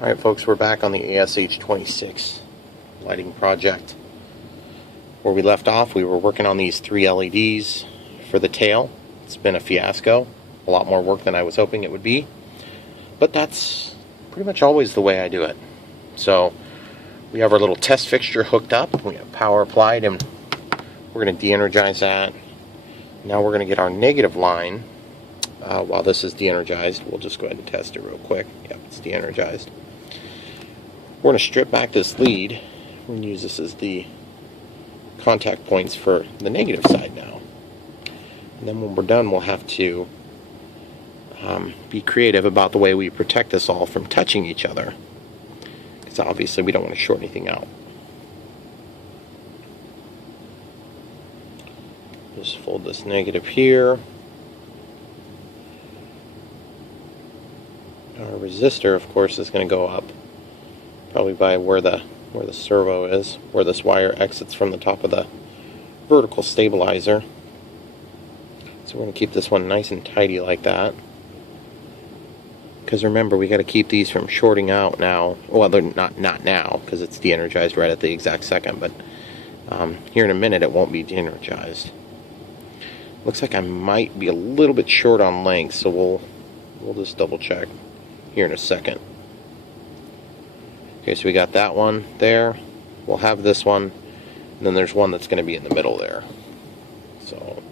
Alright folks, we're back on the ASH26 lighting project. Where we left off, we were working on these 3 LEDs for the tail. It's been a fiasco, a lot more work than I was hoping it would be, but that's pretty much always the way I do it. So we have our little test fixture hooked up, we have power applied, and we're going to de-energize that. Now we're going to get our negative line. While this is de-energized, we'll just go ahead and test it real quick. Yep, it's de-energized. We're going to strip back this lead. We're going to use this as the contact points for the negative side now. And then when we're done, we'll have to be creative about the way we protect this all from touching each other. Because obviously we don't want to short anything out. Just fold this negative here. Our resistor, of course, is going to go up probably by where the servo is, where this wire exits from the top of the vertical stabilizer. So we're going to keep this one nice and tidy like that. Because remember, we got to keep these from shorting out now. Well, they're not now because it's de-energized right at the exact second, but here in a minute it won't be de-energized. Looks like I might be a little bit short on length, so we'll just double check here in a second. Okay, so we got that one there. We'll have this one, and then there's one that's going to be in the middle there. So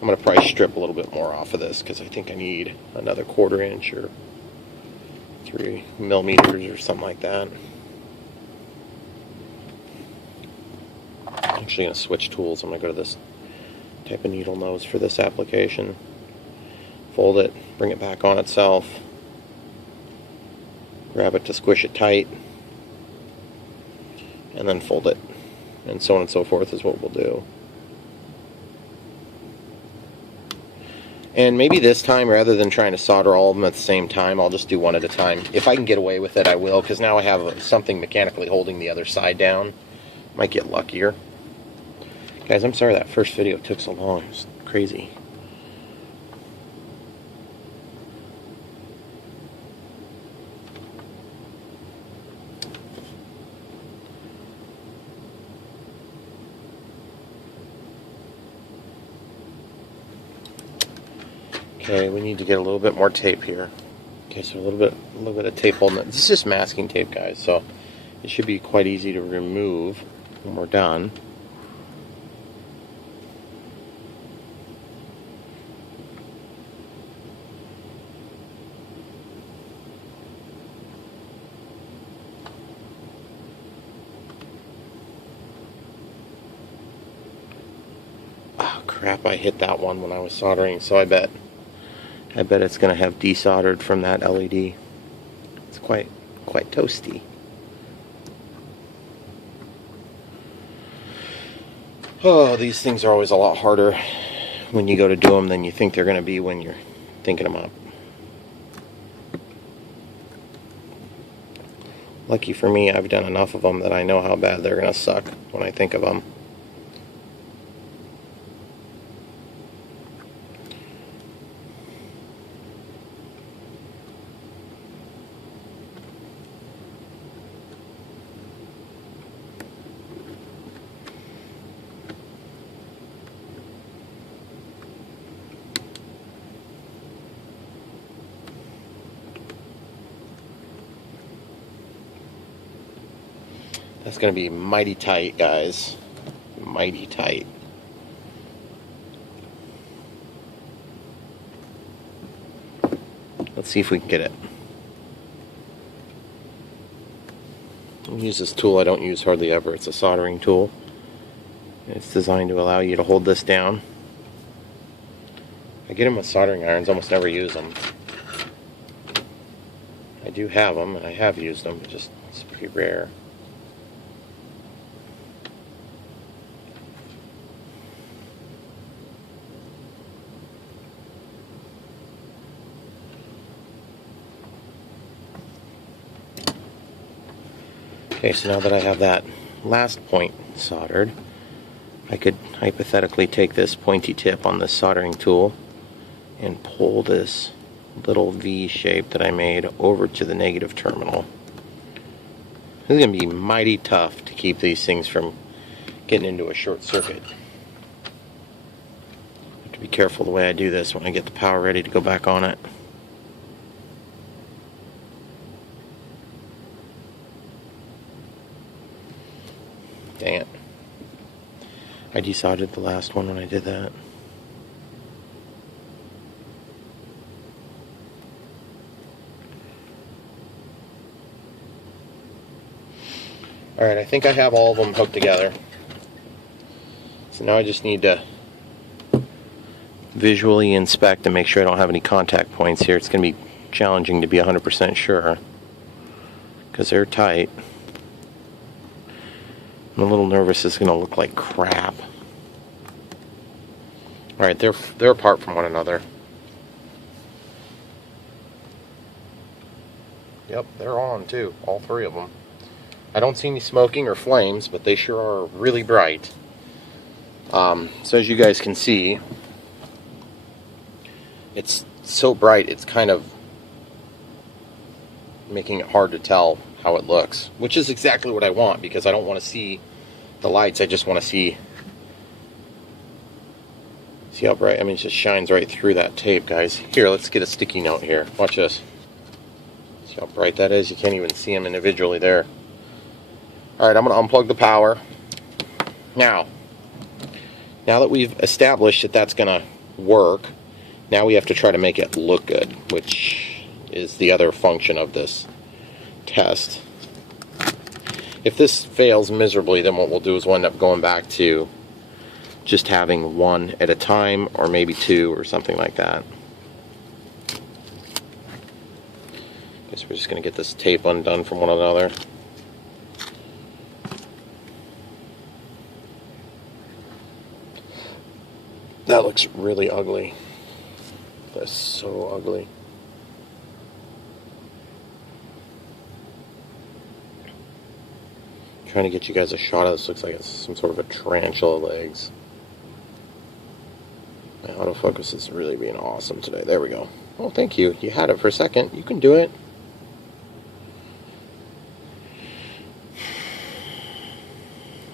I'm going to probably strip a little bit more off of this because I think I need another 1/4 inch or 3 millimeters or something like that. I'm actually going to switch tools. I'm going to go to this type of needle nose for this application. Fold it, bring it back on itself. Grab it to squish it tight, and then fold it, and so on and so forth is what we'll do. And maybe this time, rather than trying to solder all of them at the same time, I'll just do one at a time. If I can get away with it, I will, because now I have something mechanically holding the other side down. Might get luckier. Guys, I'm sorry that first video took so long. It was crazy. Okay, we need to get a little bit more tape here. Okay, so a little bit of tape holding it. This is just masking tape, guys, so it should be quite easy to remove when we're done. Oh crap, I hit that one when I was soldering, so I bet it's going to have desoldered from that LED. It's quite toasty. Oh, these things are always a lot harder when you go to do them than you think they're going to be when you're thinking them up. Lucky for me, I've done enough of them that I know how bad they're going to suck when I think of them. That's going to be mighty tight, guys. Mighty tight. Let's see if we can get it. I'll use this tool I don't use hardly ever. It's a soldering tool. It's designed to allow you to hold this down. I get them with soldering irons, almost never use them. I do have them, and I have used them, but just it's pretty rare. Okay, so now that I have that last point soldered, I could hypothetically take this pointy tip on this soldering tool and pull this little V shape that I made over to the negative terminal. This is going to be mighty tough to keep these things from getting into a short circuit. I have to be careful the way I do this when I get the power ready to go back on it. Dang it. I desoldered the last one when I did that. Alright, I think I have all of them hooked together. So now I just need to visually inspect and make sure I don't have any contact points here. It's going to be challenging to be 100% sure because they're tight. I'm a little nervous it's going to look like crap. Alright, they're apart from one another. Yep, they're on too, all three of them. I don't see any smoking or flames, but they sure are really bright. So as you guys can see, it's so bright it's kind of making it hard to tell how it looks, which is exactly what I want because I don't want to see the lights. I just want to see how bright. I mean, it just shines right through that tape, guys. Here, let's get a sticky note here. Watch this. See how bright that is? You can't even see them individually there. Alright, I'm going to unplug the power. Now that we've established that that's going to work, now we have to try to make it look good, which is the other function of this test. If this fails miserably, then what we'll do is we'll end up going back to just having one at a time, or maybe two, or something like that. Guess we're just going to get this tape undone from one another. That looks really ugly. That's so ugly. Trying to get you guys a shot of this. Looks like it's some sort of a tarantula legs. My autofocus is really being awesome today. There we go. Oh, thank you. You had it for a second. You can do it.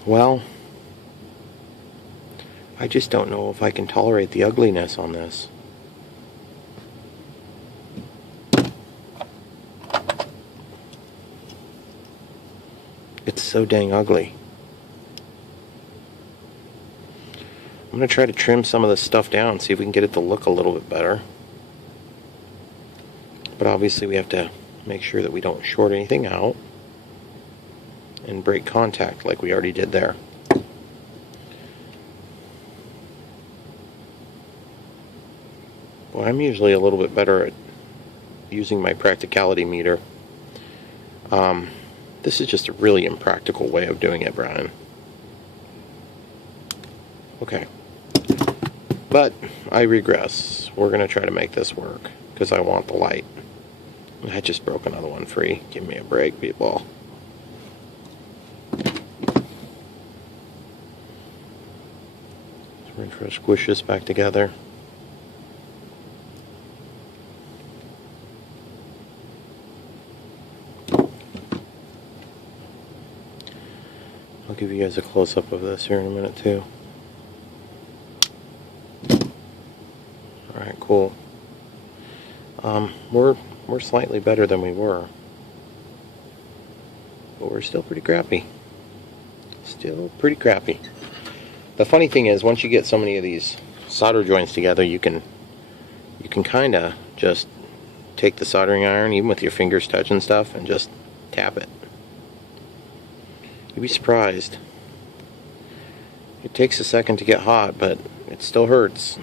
Well, I just don't know if I can tolerate the ugliness on this. It's so dang ugly. I'm going to try to trim some of this stuff down, see if we can get it to look a little bit better. But obviously we have to make sure that we don't short anything out and break contact like we already did there. Well, I'm usually a little bit better at using my practicality meter. This is just a really impractical way of doing it, Brian. Okay. But I regress. We're going to try to make this work because I want the light. I just broke another one free. Give me a break, people. So we're going to try to squish this back together. I'll give you guys a close-up of this here in a minute too. Alright, cool. We're slightly better than we were. But we're still pretty crappy. Still pretty crappy. The funny thing is, once you get so many of these solder joints together, you can kind of just take the soldering iron, even with your fingers touching stuff, and just tap it. You'd be surprised. It takes a second to get hot, but it still hurts.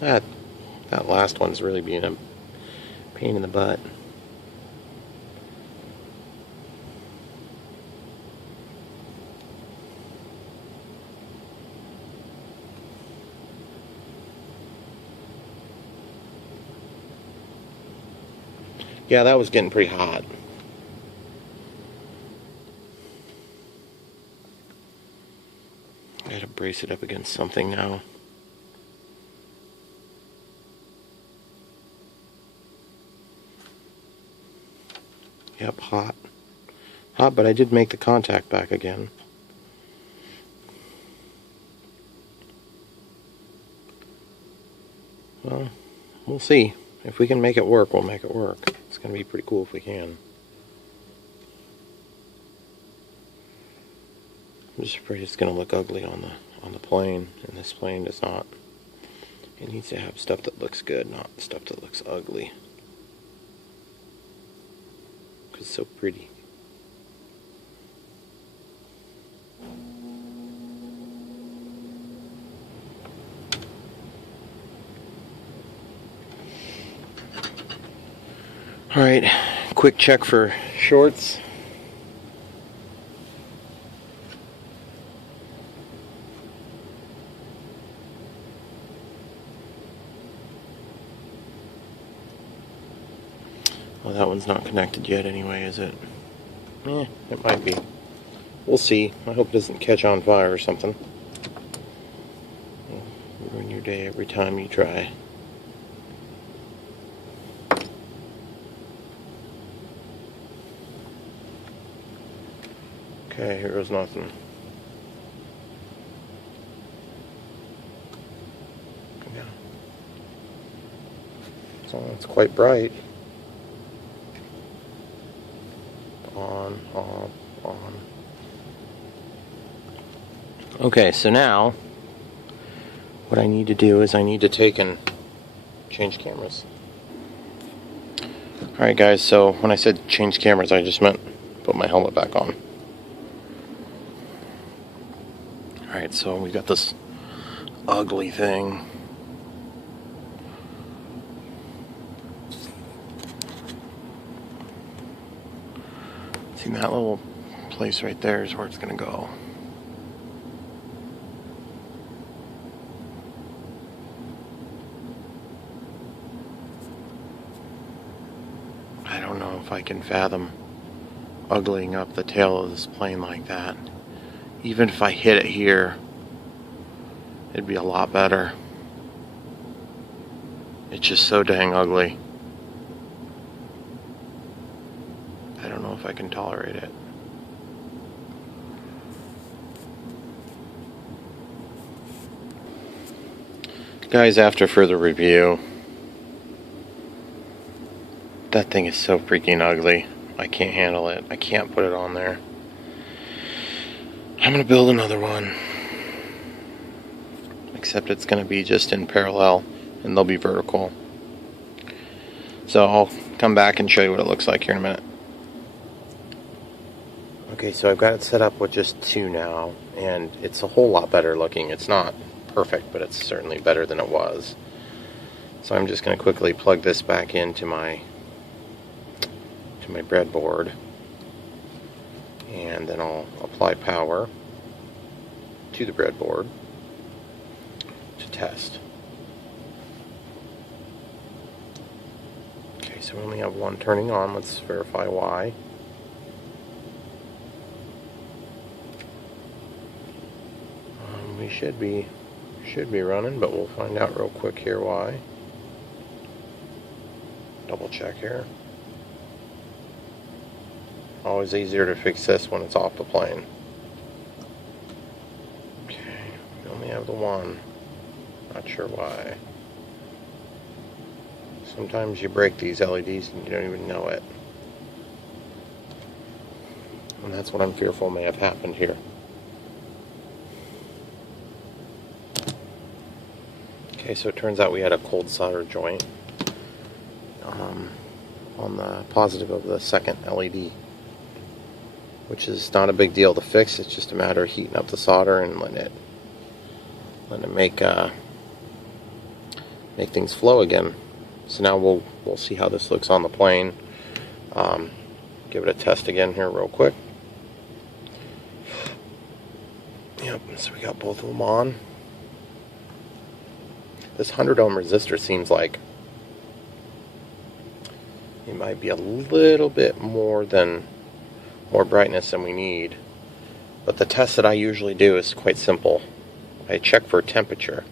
That last one's really being a pain in the butt. Yeah, that was getting pretty hot. I gotta brace it up against something now. Yep, hot. Hot, but I did make the contact back again. Well, we'll see. If we can make it work, we'll make it work. It's going to be pretty cool if we can. I'm just afraid it's going to look ugly on the plane, and this plane does not. It needs to have stuff that looks good, not stuff that looks ugly. Because it's so pretty. Alright, quick check for shorts. Well, that one's not connected yet anyway, is it? It might be. We'll see. I hope it doesn't catch on fire or something. You'll ruin your day every time you try. Okay, here goes nothing. Yeah. So it's quite bright. On, off, on. Okay, so now what I need to do is I need to take and change cameras. Alright guys, so when I said change cameras, I just meant put my helmet back on. Alright, so we got this ugly thing. See, that little place right there is where it's going to go. I don't know if I can fathom uglying up the tail of this plane like that. Even if I hit it here, it'd be a lot better. It's just so dang ugly. I don't know if I can tolerate it. Guys, after further review, that thing is so freaking ugly. I can't handle it. I can't put it on there. I'm going to build another one. Except it's going to be just in parallel and they'll be vertical. So I'll come back and show you what it looks like here in a minute. Okay, so I've got it set up with just two now, and it's a whole lot better looking. It's not perfect, but it's certainly better than it was. So I'm just going to quickly plug this back into my breadboard, and then I'll apply power to the breadboard to test. Okay, so we only have one turning on. Let's verify why. We should be running, but we'll find out real quick here why. Double check here. Always easier to fix this when it's off the plane. Okay, we only have the one. Not sure why. Sometimes you break these LEDs and you don't even know it. And that's what I'm fearful may have happened here. Okay, so it turns out we had a cold solder joint on the positive of the second LED, which is not a big deal to fix. It's just a matter of heating up the solder and letting it make things flow again. So now we'll see how this looks on the plane. Give it a test again here real quick. Yep, so we got both of them on. This 100 ohm resistor seems like it might be a little bit more brightness than we need. But the test that I usually do is quite simple. I check for temperature,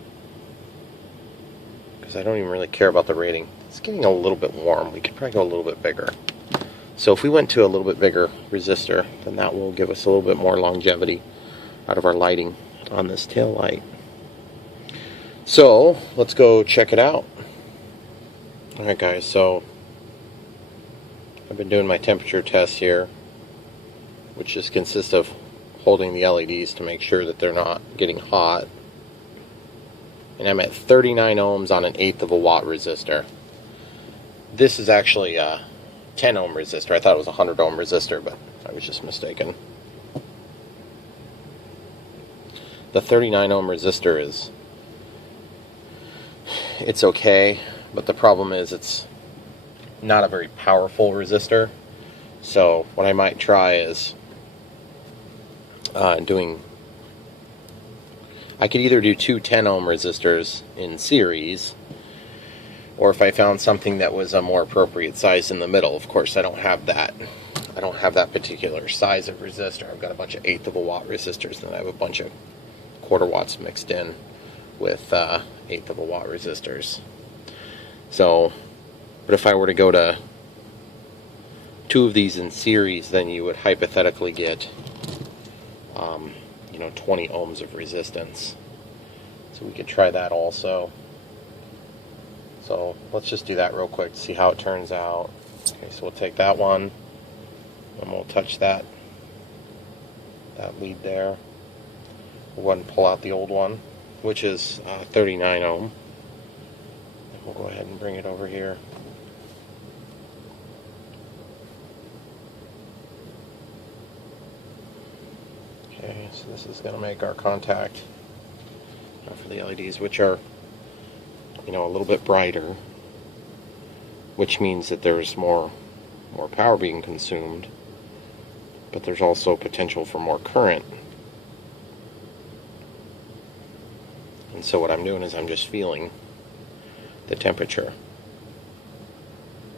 because I don't even really care about the rating. It's getting a little bit warm. We could probably go a little bit bigger. So if we went to a little bit bigger resistor, then that will give us a little bit more longevity out of our lighting on this tail light. So let's go check it out. Alright guys, so I've been doing my temperature test here, which just consists of holding the LEDs to make sure that they're not getting hot. And I'm at 39 ohms on an 1/8 of a watt resistor. This is actually a 10 ohm resistor. I thought it was a 100 ohm resistor, but I was just mistaken. The 39 ohm resistor it's okay, but the problem is it's not a very powerful resistor. So what I might try is I could either do two 10 ohm resistors in series, or if I found something that was a more appropriate size in the middle. Of course, I don't have that. I don't have that particular size of resistor. I've got a bunch of 1/8 of a watt resistors, and I have a bunch of 1/4 watts mixed in with 1/8 of a watt resistors. So, but if I were to go to two of these in series, then you would hypothetically get 20 ohms of resistance. So we could try that also. So let's just do that real quick to see how it turns out. Okay, so we'll take that one and we'll touch that lead there. We'll go ahead and pull out the old one, which is 39 ohm. And we'll go ahead and bring it over here. Okay, so this is going to make our contact for the LEDs, which are a little bit brighter, which means that there's more power being consumed, but there's also potential for more current. And so what I'm doing is I'm just feeling the temperature,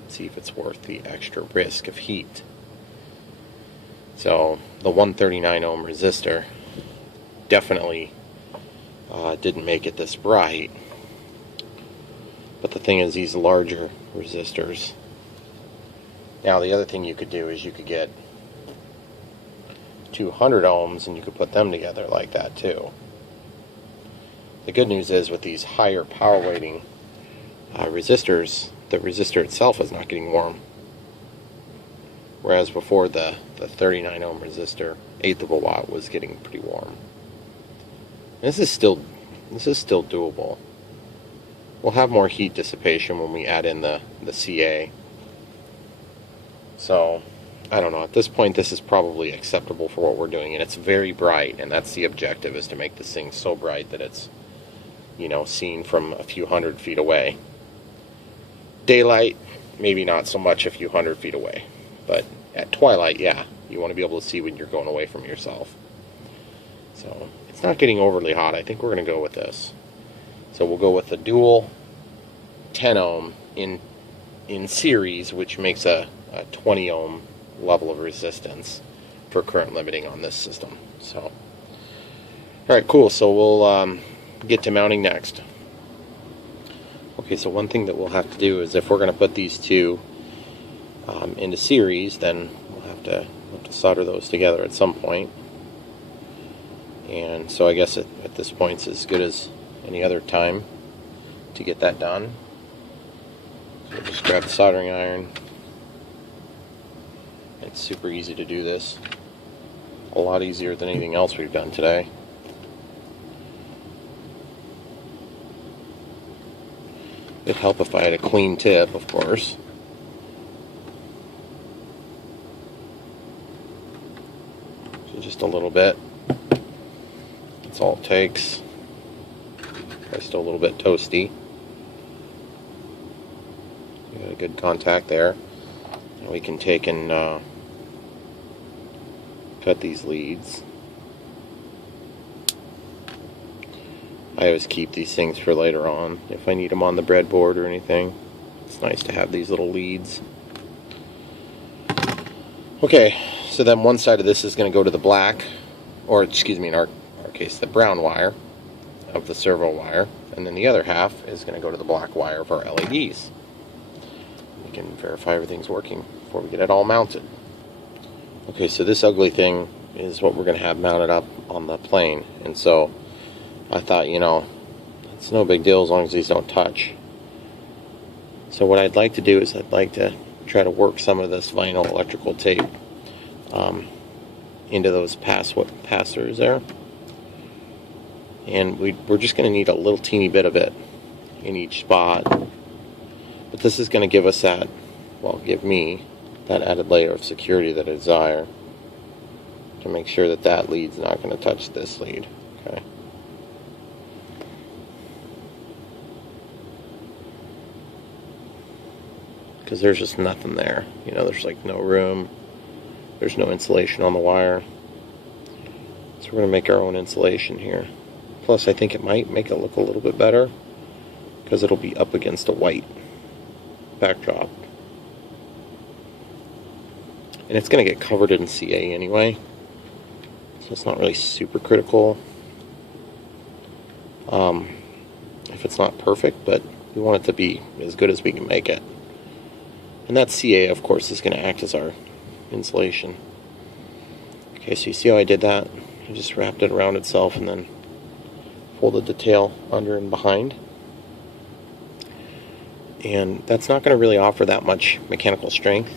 see if it's worth the extra risk of heat. So the 139 ohm resistor definitely didn't make it this bright. But the thing is, these larger resistors. Now the other thing you could do is you could get 200 ohms and you could put them together like that too. The good news is with these higher power rating resistors, the resistor itself is not getting warm. Whereas before the 39 ohm resistor, 1/8 of a watt, was getting pretty warm. This is still doable. We'll have more heat dissipation when we add in the CA. So, I don't know, at this point this is probably acceptable for what we're doing, and it's very bright, and that's the objective, is to make this thing so bright that it's, seen from a few hundred feet away. Daylight, maybe not so much a few hundred feet away, but at twilight, yeah, you want to be able to see when you're going away from yourself. So, it's not getting overly hot. I think we're going to go with this. So we'll go with the dual 10 ohm in series, which makes a 20 ohm level of resistance for current limiting on this system. So, alright, cool. So we'll get to mounting next. Okay, so one thing that we'll have to do is, if we're going to put these two into series, then we'll have to solder those together at some point. And so I guess at this point it's as good as any other time to get that done. So just grab the soldering iron. It's super easy to do this. A lot easier than anything else we've done today. It'd help if I had a clean tip, of course. So just a little bit. That's all it takes. Probably still a little bit toasty. Got a good contact there. And we can take and cut these leads. I always keep these things for later on if I need them on the breadboard or anything. It's nice to have these little leads. Okay, so then one side of this is going to go to the black, or excuse me, in our case, the brown wire of the servo wire, and then the other half is going to go to the black wire of our LEDs. we can verify everything's working before we get it all mounted. Okay, so this ugly thing is what we're going to have mounted up on the plane. And so I thought, you know, it's no big deal as long as these don't touch. So what I'd like to do is I'd like to try to work some of this vinyl electrical tape into those pass-throughs there. And we're just going to need a little teeny bit of it in each spot. But this is going to give us that, well, give me that added layer of security that I desire to make sure that that lead's not going to touch this lead. Okay. Because there's just nothing there. You know, there's like no room. There's no insulation on the wire. So we're going to make our own insulation here. Plus, I think it might make it look a little bit better because it'll be up against a white backdrop. And it's going to get covered in CA anyway, so it's not really super critical if it's not perfect, but we want it to be as good as we can make it. And that CA, of course, is going to act as our insulation. Okay, so you see how I did that? I just wrapped it around itself and then folded the tail under and behind. And that's not going to really offer that much mechanical strength.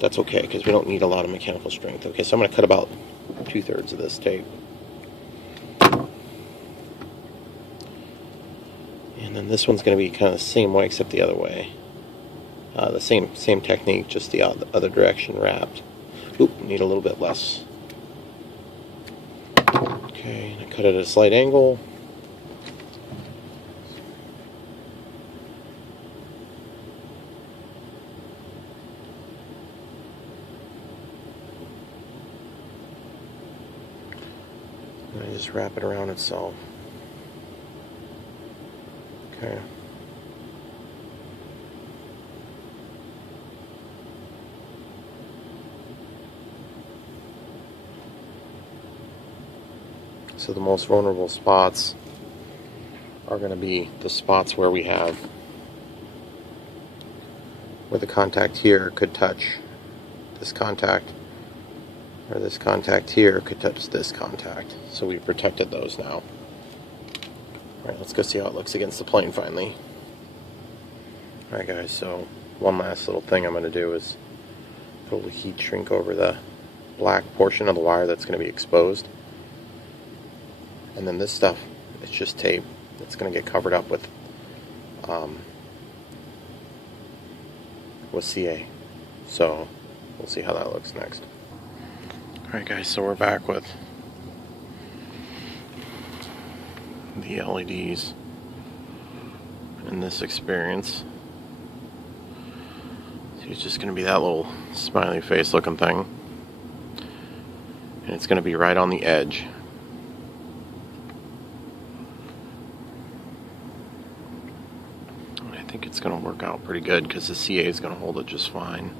That's okay, because we don't need a lot of mechanical strength. Okay, so I'm going to cut about 2/3 of this tape. And then this one's going to be kind of the same way, except the other way. The same technique, just the other direction wrapped. Oop, need a little bit less. Okay, and I cut it at a slight angle. And I just wrap it around itself. Okay. So the most vulnerable spots are going to be the spots where we have, where the contact here could touch this contact, or this contact here could touch this contact. So we've protected those now. Alright, let's go see how it looks against the plane finally. Alright guys, so one last little thing I'm going to do is put a little heat shrink over the black portion of the wire that's going to be exposed. And then this stuff, it's just tape. It's going to get covered up with CA. So we'll see how that looks next. Alright guys, so we're back with the LEDs in this experience. So it's just going to be that little smiley face looking thing. And it's going to be right on the edge. I think it's going to work out pretty good because the CA is going to hold it just fine.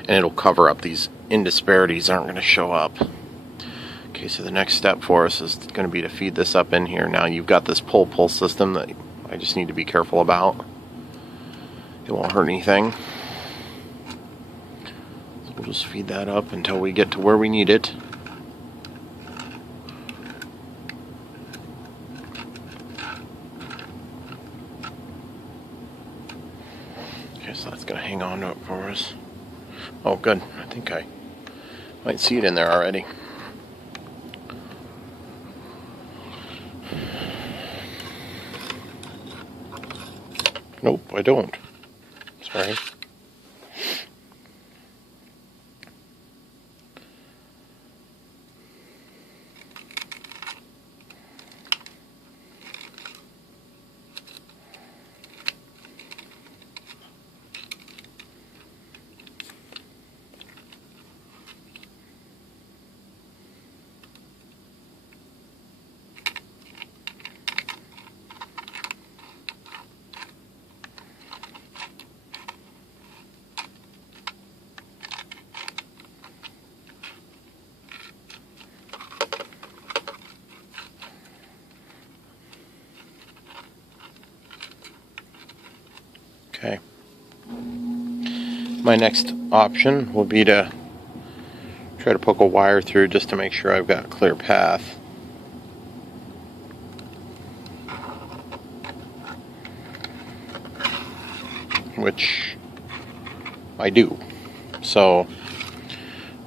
And it'll cover up these indisparities aren't going to show up. Okay, so the next step for us is going to be to feed this up in here. Now you've got this pull system that I just need to be careful about. It won't hurt anything. So we'll just feed that up until we get to where we need it. Okay, so that's going to hang on to it for us. Oh, good. I think I might see it in there already. Nope, I don't. Sorry. My next option will be to try to poke a wire through just to make sure I've got a clear path. Which I do. So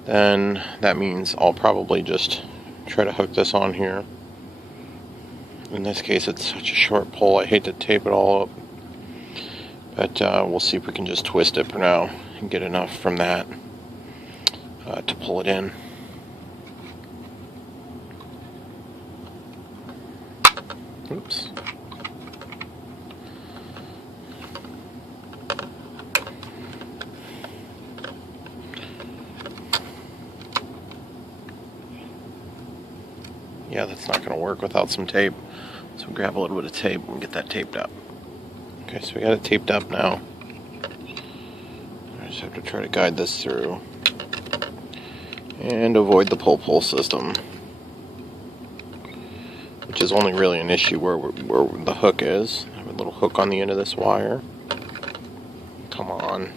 then that means I'll probably just try to hook this on here. In this case, it's such a short pole, I hate to tape it all up. But we'll see if we can just twist it for now and get enough from that to pull it in. Oops. Yeah, that's not going to work without some tape. So grab a little bit of tape and get that taped up. Okay, so we got it taped up now. I just have to try to guide this through and avoid the pull system, which is only really an issue where the hook is. I have a little hook on the end of this wire. Come on.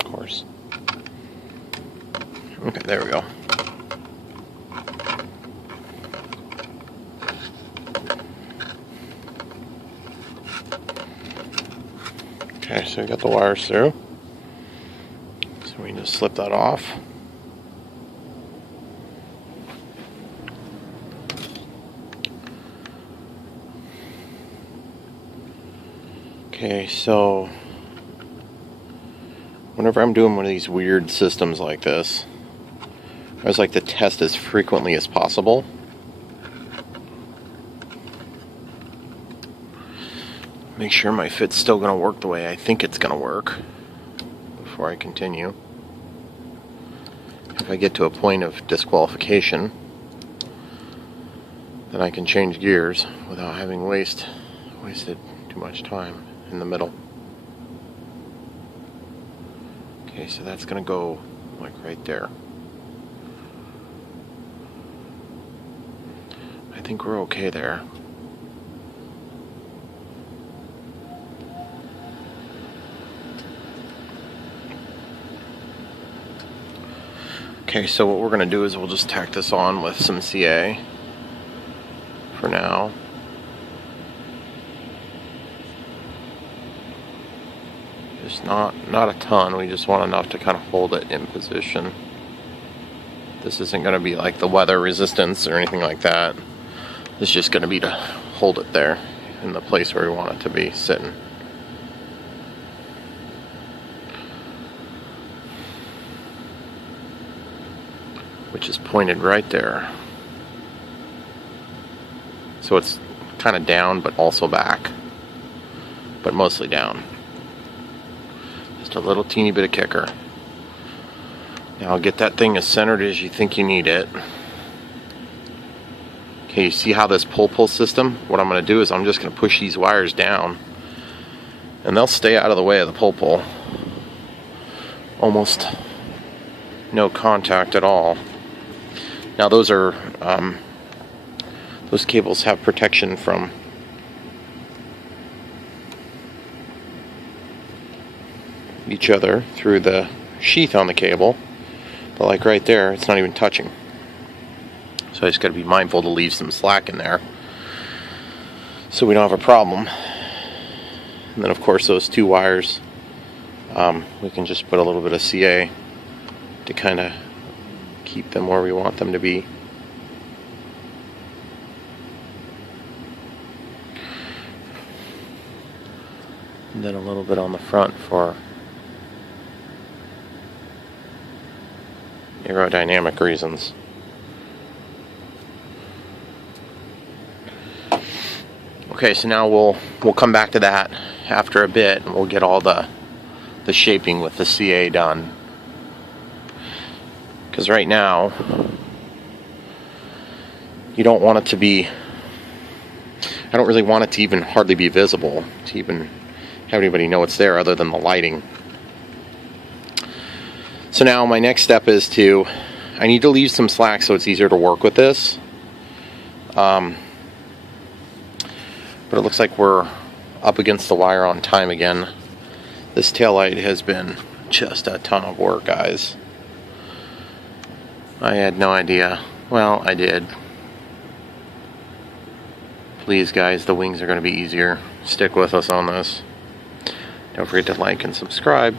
Of course. Okay, there we go. Okay, so we got the wires through. So we can just slip that off. Okay, so whenever I'm doing one of these weird systems like this, I always like to test as frequently as possible. Make sure my fit's still going to work the way I think it's going to work before I continue. If I get to a point of disqualification, then I can change gears without having wasted too much time in the middle. Okay, so that's going to go like right there. I think we're okay there. Okay, so what we're going to do is we'll just tack this on with some CA for now. Just not a ton, we just want enough to kind of hold it in position. This isn't going to be like the weather resistance or anything like that. It's just going to be to hold it there in the place where we want it to be sitting. Which is pointed right there. So it's kind of down but also back. But mostly down. Just a little teeny bit of kicker. Now get that thing as centered as you think you need it. Okay, you see how this pull system, what I'm going to do is I'm just going to push these wires down and they'll stay out of the way of the pull. Almost no contact at all. Now those are those cables have protection from each other through the sheath on the cable, but like right there, it's not even touching. So I just got to be mindful to leave some slack in there so we don't have a problem. And then of course those two wires, we can just put a little bit of CA to kind of keep them where we want them to be. And then a little bit on the front for aerodynamic reasons. Okay, so now we'll come back to that after a bit and we'll get all the shaping with the CA done. Because right now, you don't want it to be, I don't really want it to even hardly be visible, to even have anybody know it's there other than the lighting. So now my next step is I need to leave some slack so it's easier to work with this. But it looks like we're up against the wire on time again. This taillight has been just a ton of work, guys. I had no idea. Well, I did. Please, guys, the wings are going to be easier. Stick with us on this. Don't forget to like and subscribe.